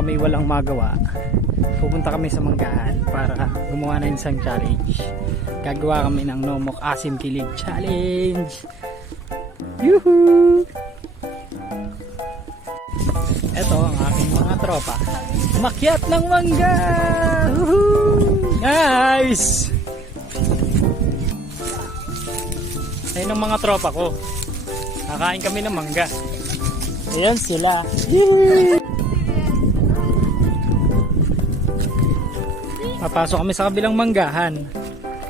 kami walang magawa, pupunta kami sa manggahan para gumawa ng isang challenge. Gagawa kami ng Nomok Asim Kilig Challenge. Yuhu! Ito ang aking mga tropa. Makyat ng mangga! Woohoo! Nice! Ayun ang mga tropa ko. Kakain kami ng mangga. Ayan sila. Yee! Papasok kami sa kabilang manggahan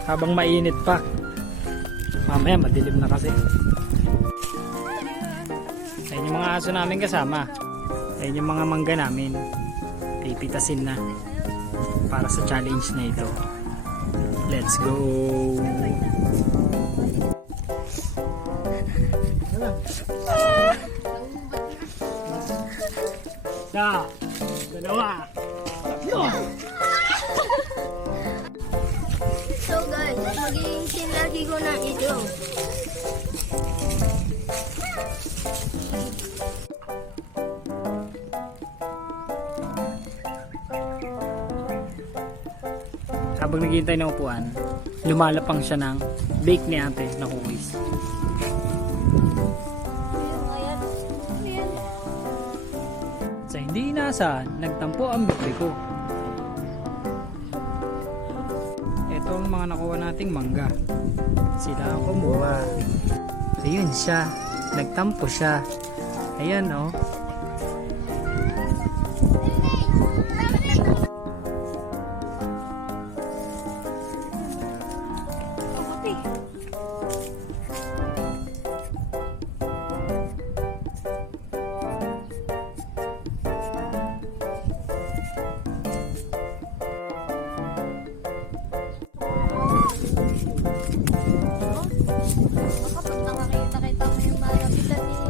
habang mainit pa. Mamaya madilim na kasi. Ayun yung mga aso namin kasama. Ayun yung mga mangga namin. Pipitasin na para sa challenge na ito. Let's go! Isa, dalawa. So guys, magiging sinlagi ko na ito. Habang naghihintay ng upuan, lumalapang siya ng bake ni ate na cookies. Sa hindi inaasahan, nagtampo ang bibig ko. Ito ang mga nakuha nating mangga. Sila ang kumuha. Ayun siya. Nagtampo siya. Ayan oh. Kapag nakakita mo yung malapitan niya.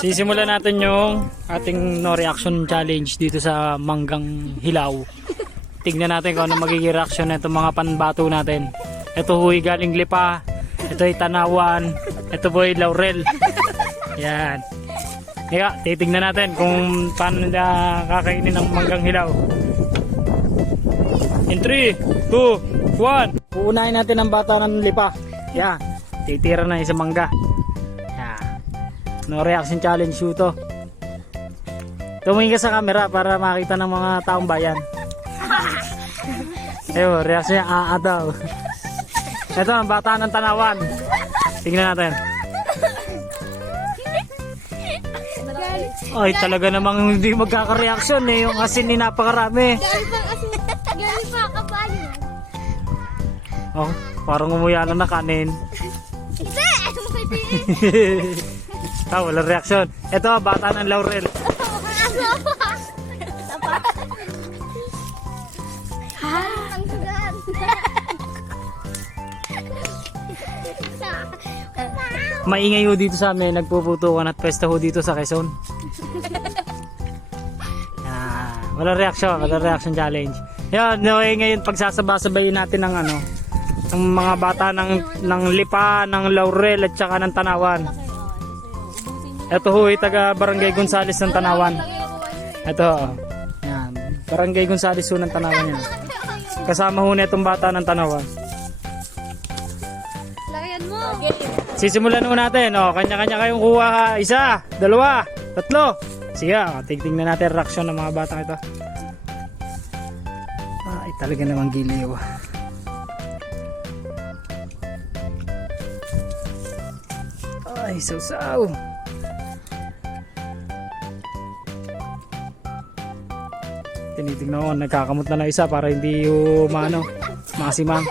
Sisimulan natin yung ating no reaction challenge dito sa manggang hilaw. Tignan natin kung ano magiging reaction na itong mga panbato natin. Ito huy galing lipa. Ito ay tanawan. Ito boy laurel. Yan. Kaya titignan natin kung paano nila kakainin ng manggang hilaw. In 3, 2, 1. Uunahin natin ang bata ng lipa. Yan. Titira na yung sa mangga. No reaction challenge ito. Tumingin ka sa camera para makita ng mga taong bayan. Ayun, reaction niya, daw. Ito ang bata ng tanawan. Tingnan natin. Ay, talaga namang hindi magkaka-reaction eh. Yung asin ni napakarami. Galing pa kapayo. Oh, parang umuya na kanin. Walang reaksyon. Ito, bata ng laurel. Ang sugan. Maingay ho dito sa amin. Nagpuputukan at pesta ho dito sa Quezon. Walang reaksyon. Walang reaction challenge. Yan, ngayon pagsasabay-sabayin natin ng ano, ng mga bata ng lipa, ng laurel at saka ng tanawan. Ito ho, taga Barangay Gonzales ng Tanawan. Ito, yan. Barangay Gonzales ho ng Tanawan yan. Kasama ho na itong bata ng Tanawan. Lakayan mo. Sisimulan ho natin. Kanya-kanya kayong kuha. Isa, dalawa, tatlo. Sige, tingnan natin reaksyon ng mga batang ito. Ay, talaga namang giliw. Ay, sausaw. Tinitignan ko, nagkakamot na isa para hindi masimang.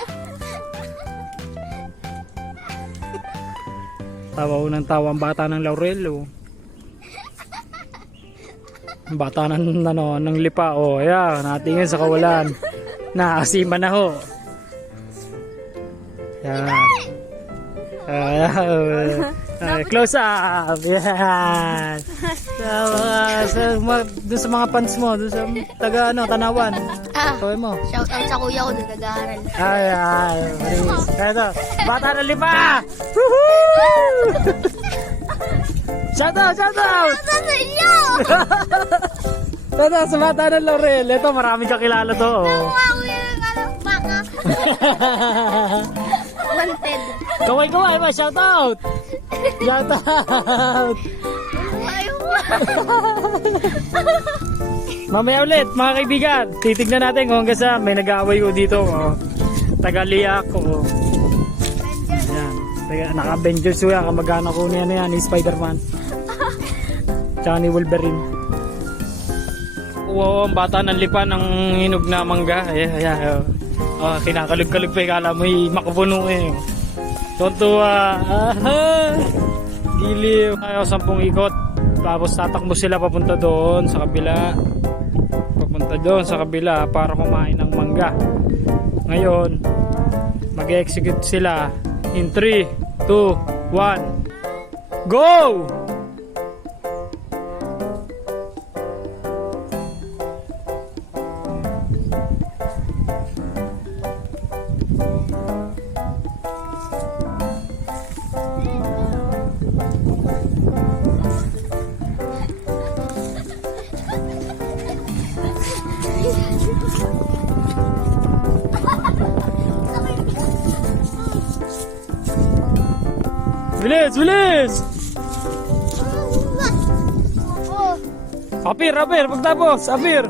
Tawa ko ng tawa ang bata ng laurel. Bata ng lipa. Ayan, natingin sa kawalan. Naasiman na ho. Yan. Ay, close up. Yan. Doon sa mga fans mo, doon sa taga Tanawan. Kawin mo. Shout out sa kuya ko doon nag-aaral. Ay. Maris. Kaya ito. Bata ng Lipa! Woohoo! Shout out! Ito sa inyo! Ito sa Bata ng Laurel. Ito, marami kakilala to. Oh. Mukha ko yung baka. Wanted. Kaway ba? Shout out! Shout out! Mamaya ulit, mga kaibigan. Titignan natin kung hanggang sa may nag-aaway ko dito. Oh. Taga-liak ko. Ayan. Naka-Avengers ko yan. Kamagana ko niya na yan. Ni Spider-Man. Tsaka ni Wolverine. Wow, ang bata ng Lipa ng hinog na mangga. Ayan. Oh, kinakalog-kalog pa. Kala mo makapuno eh. Tontuwa. Giliw. Ayaw 10 ikot. Tapos tatakbo sila papunta doon sa kabila. Papunta doon sa kabila para kumain ng mangga. Ngayon, mag-execute sila in 3, 2, 1. Go! Bilis! Bilis! Oh, Apir! Pagtapos! Apir!